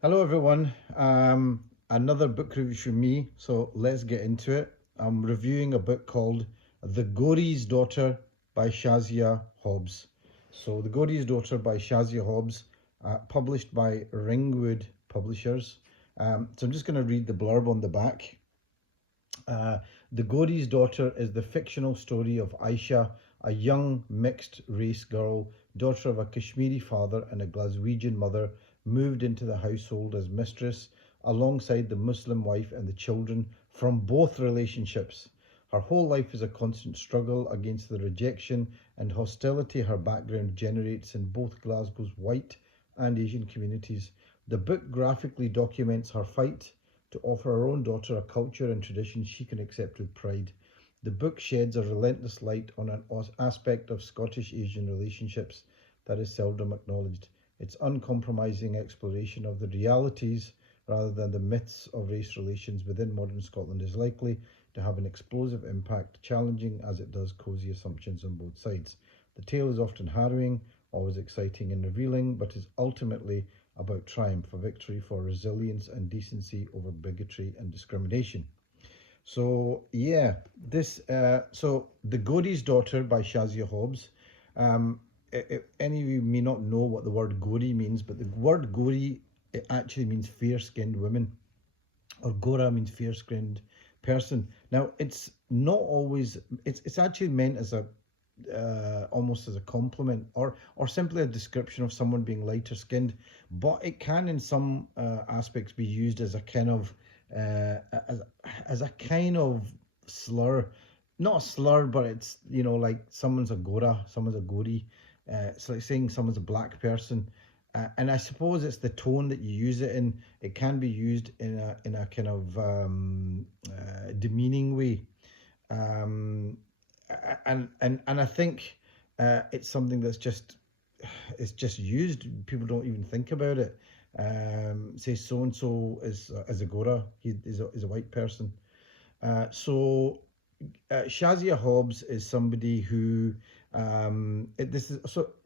Hello everyone. Another book review from me, so let's get into it. I'm reviewing a book called The Gori's Daughter by Shazia Hobbs. So The Gori's Daughter by Shazia Hobbs, published by Ringwood Publishers. So I'm just going to read the blurb on the back. The Gori's Daughter is the fictional story of Aisha, a young mixed race girl, daughter of a Kashmiri father and a Glaswegian mother, moved into the household as mistress alongside the Muslim wife and the children from both relationships. Her whole life is a constant struggle against the rejection and hostility her background generates in both Glasgow's white and Asian communities. The book graphically documents her fight to offer her own daughter a culture and tradition she can accept with pride. The book sheds a relentless light on an aspect of Scottish Asian relationships that is seldom acknowledged. Its uncompromising exploration of the realities rather than the myths of race relations within modern Scotland is likely to have an explosive impact, challenging as it does cosy assumptions on both sides. The tale is often harrowing, always exciting and revealing, but is ultimately about triumph, a victory for resilience and decency over bigotry and discrimination. So yeah, this The Gori's Daughter by Shazia Hobbs. Any of you may not know what the word Gori means, but the word Gori, it actually means fair-skinned women, or Gora means fair-skinned person. Now it's not always. It's actually meant as a almost as a compliment, or simply a description of someone being lighter skinned, but it can in some aspects be used as a kind of uh, as, as a kind of slur, not a slur, but it's, like someone's a Gora, someone's a Gori. It's like saying someone's a black person. And I suppose it's the tone that you use it in. It can be used in a kind of demeaning way. Um, and I think it's something that's just it's just used. People don't even think about it. Say so and so is a Gora. He is a white person. Shazia Hobbs is somebody who it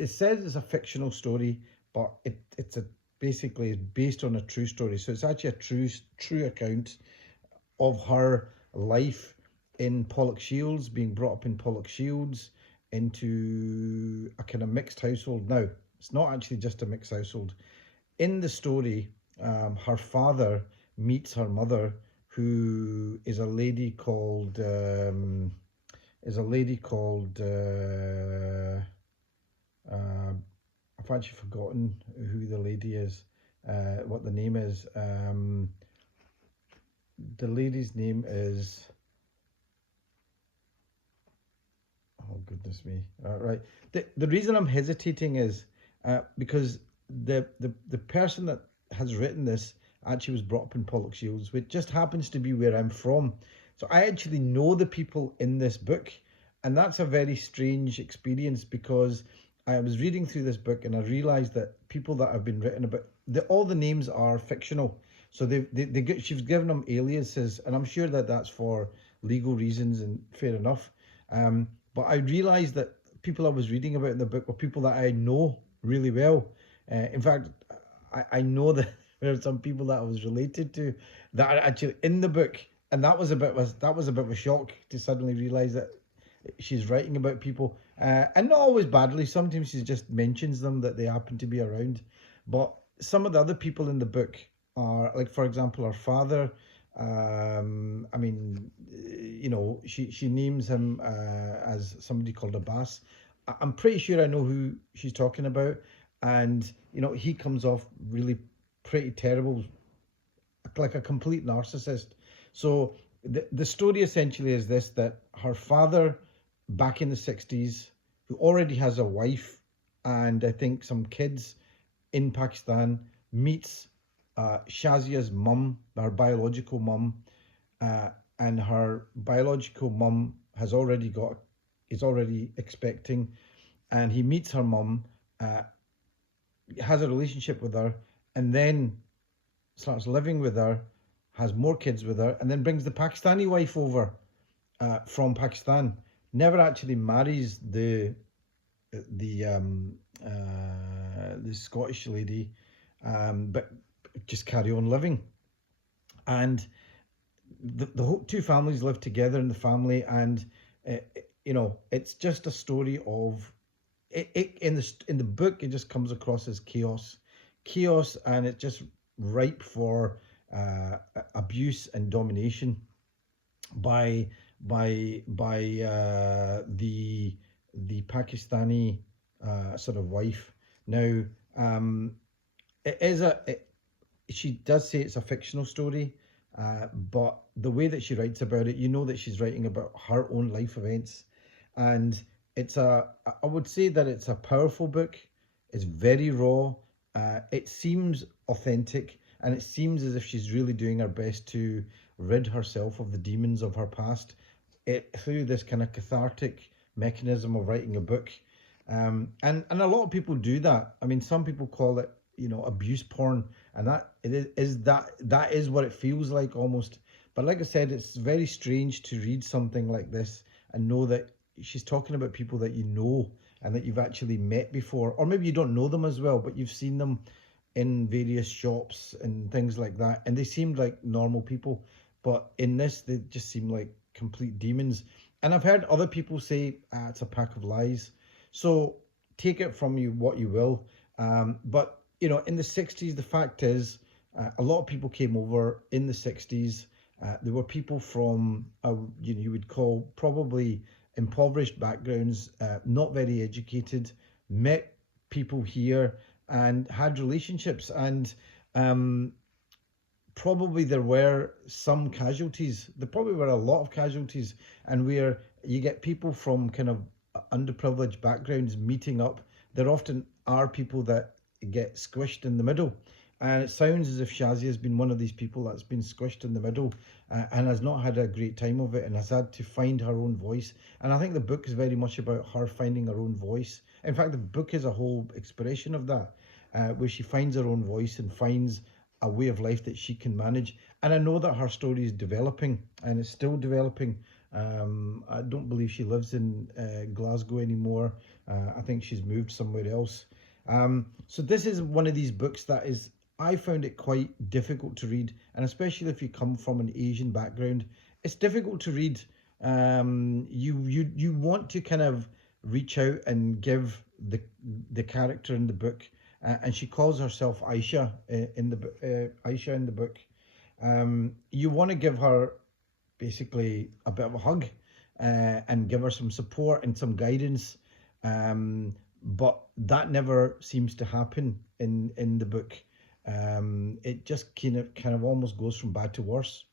says it's a fictional story, but it's a basically is based on a true story. So it's actually a true account of her life in Pollokshields, being brought up in Pollokshields into a kind of mixed household. Now, it's not actually just a mixed household. In the story, her father meets her mother, who is a lady called uh, I've actually forgotten who the lady is, what the name is. The lady's name is, oh goodness me! Right. The reason I'm hesitating is because the person that has written this actually was brought up in Pollokshields, which just happens to be where I'm from. So I actually know the people in this book, and that's a very strange experience because I was reading through this book and I realised that people that have been written about, all the names are fictional. So she's given them aliases, and I'm sure that that's for legal reasons, and fair enough. But I realised that people I was reading about in the book were people that I know really well. In fact, I know that there are some people that I was related to that are actually in the book, and that was a bit of a shock to suddenly realise that she's writing about people, and not always badly. Sometimes she just mentions them that they happen to be around, but some of the other people in the book are, like, for example, her father. I mean, she names him as somebody called Abbas. I'm pretty sure I know who she's talking about, and he comes off really pretty terrible, like a complete narcissist. So the story essentially is this: that her father, back in the 60s, who already has a wife and I think some kids in Pakistan, meets Shazia's mum, her biological mum, uh, and her biological mum is already expecting, and he meets her mum, uh, has a relationship with her, and then starts living with her, has more kids with her, and then brings the Pakistani wife over from Pakistan. Never actually marries the the Scottish lady, but just carry on living. And the whole two families live together in the family, and uh, it's just a story of it in the book. It just comes across as chaos, and it's just ripe for abuse and domination by the Pakistani sort of wife. Now, it is she does say it's a fictional story, but the way that she writes about it, you know that she's writing about her own life events, and I would say that it's a powerful book. It's very raw. It seems authentic, and it seems as if she's really doing her best to rid herself of the demons of her past through this kind of cathartic mechanism of writing a book. And a lot of people do that. I mean, some people call it, abuse porn, and that is what it feels like almost. But like I said, it's very strange to read something like this and know that she's talking about people that you know and that you've actually met before, or maybe you don't know them as well, but you've seen them in various shops and things like that, and they seemed like normal people, but in this they just seem like complete demons. And I've heard other people say, it's a pack of lies. So take it from you what you will. But in the 60s, the fact is, a lot of people came over in the 60s. There were people from, you would call probably impoverished backgrounds, not very educated, met people here and had relationships. And probably there were some casualties. There probably were a lot of casualties. And where you get people from kind of underprivileged backgrounds meeting up, there often are people that get squished in the middle. And it sounds as if Shazia has been one of these people that's been squished in the middle, and has not had a great time of it, and has had to find her own voice. And I think the book is very much about her finding her own voice. In fact, the book is a whole expression of that, where she finds her own voice and finds a way of life that she can manage. And I know that her story is developing, and it's still developing. I don't believe she lives in Glasgow anymore. I think she's moved somewhere else. So this is one of these books that I found it quite difficult to read, and especially if you come from an Asian background, it's difficult to read. You want to kind of reach out and give the character in the book, and she calls herself Aisha in the book. You want to give her basically a bit of a hug, and give her some support and some guidance, but that never seems to happen in the book. It just kind of almost goes from bad to worse.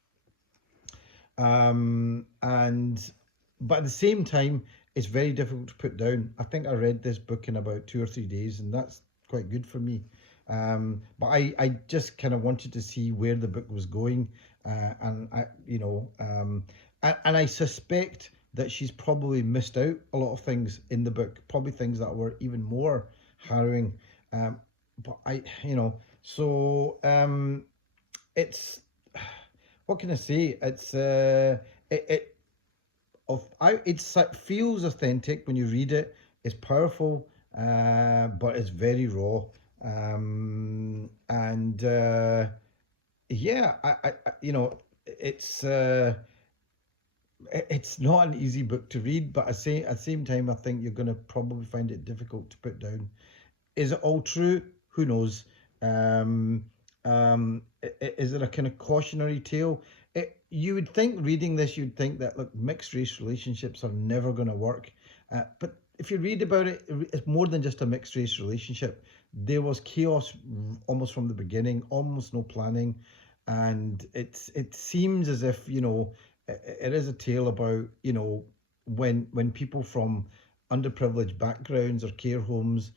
And but at the same time, it's very difficult to put down. I think I read this book in about 2 or 3 days, and that's quite good for me. But I just kind of wanted to see where the book was going, and I suspect that she's probably missed out a lot of things in the book, probably things that were even more harrowing. But it's, what can I say? It feels authentic when you read it. It's powerful, but it's very raw. And yeah, it's not an easy book to read, but at the same time, I think you're going to probably find it difficult to put down. Is it all true? Who knows? Is it a kind of cautionary tale? You would think reading this, you'd think that, look, mixed race relationships are never going to work. But if you read about it, it's more than just a mixed race relationship. There was chaos almost from the beginning, almost no planning. And it seems as if, it is a tale about, when people from underprivileged backgrounds or care homes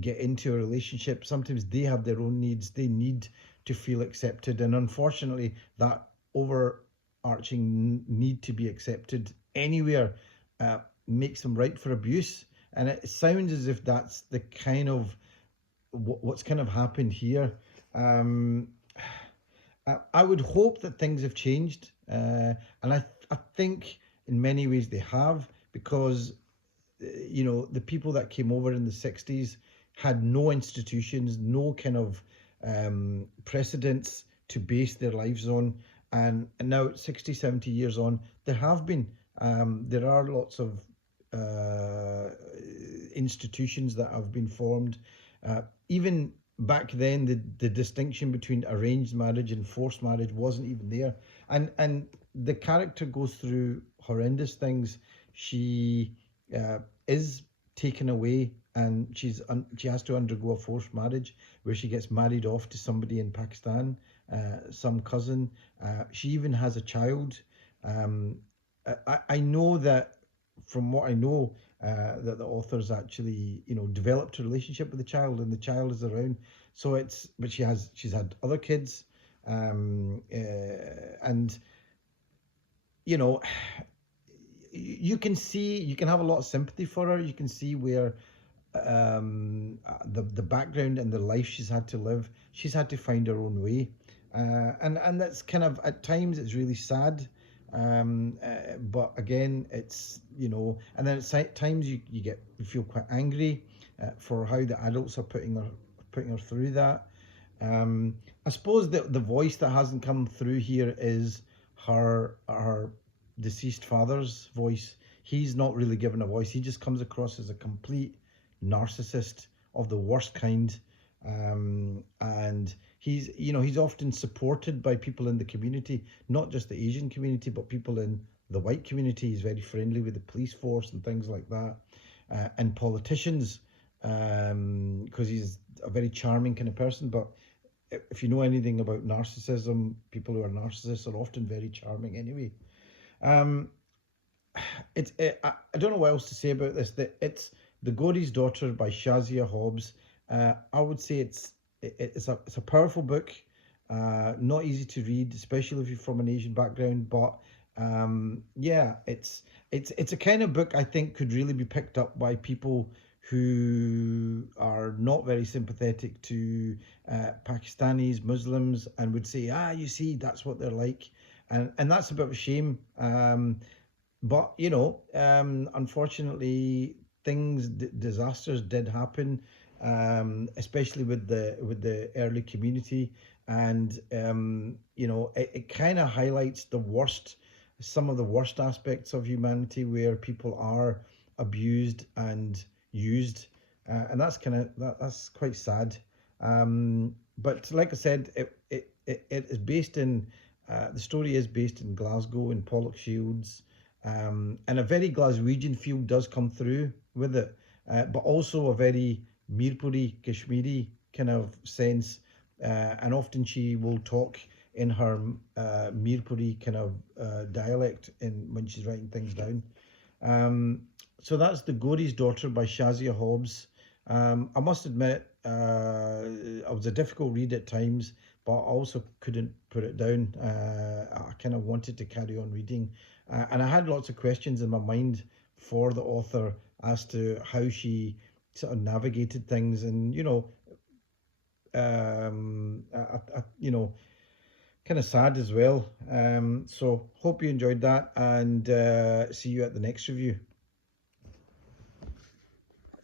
get into a relationship, sometimes they have their own needs. They need to feel accepted. And unfortunately, that overarching need to be accepted anywhere makes them ripe for abuse. And it sounds as if that's the kind of what's kind of happened here. I would hope that things have changed, and I think in many ways they have, because the people that came over in the 60s had no institutions, no kind of precedents to base their lives on. And now at 60, 70 years on, there are lots of uh, institutions that have been formed. Even back then, the distinction between arranged marriage and forced marriage wasn't even there. And the character goes through horrendous things. She uh, is taken away, and she has to undergo a forced marriage where she gets married off to somebody in Pakistan, some cousin. She even has a child. Um, I know that from what I know, that the author's actually, developed a relationship with the child, and the child is around. So but she's had other kids, and you know, you can have a lot of sympathy for her. You can see where the background and the life she's had to live. She's had to find her own way, and that's kind of, at times it's really sad. But again, it's, and then at times you feel quite angry for how the adults are putting her through that. I suppose the voice that hasn't come through here is her deceased father's voice. He's not really given a voice. He just comes across as a complete narcissist of the worst kind. And he's often supported by people in the community, not just the Asian community, but people in the white community. He's very friendly with the police force and things like that, and politicians, because he's a very charming kind of person. But if you know anything about narcissism, people who are narcissists are often very charming anyway. Um, I don't know what else to say about this. It's The Gori's Daughter by Shazia Hobbs. I would say it's a powerful book. Not easy to read, especially if you're from an Asian background. But yeah, it's a kind of book I think could really be picked up by people who are not very sympathetic to Pakistanis, Muslims, and would say, you see, that's what they're like, and that's a bit of a shame. But unfortunately, disasters did happen, especially with the early community, and it kind of highlights some of the worst aspects of humanity, where people are abused and used, and that's quite sad. But like I said, it is based in the story is based in Glasgow, in Pollokshields, and a very Glaswegian feel does come through with it, but also a very Mirpuri, Kashmiri kind of sense, and often she will talk in her Mirpuri kind of dialect when she's writing things down. So that's The Gori's Daughter by Shazia Hobbs. I must admit, it was a difficult read at times, but I also couldn't put it down. I kind of wanted to carry on reading, and I had lots of questions in my mind for the author as to how she sort of navigated things, and kind of sad as well. So hope you enjoyed that, and see you at the next review.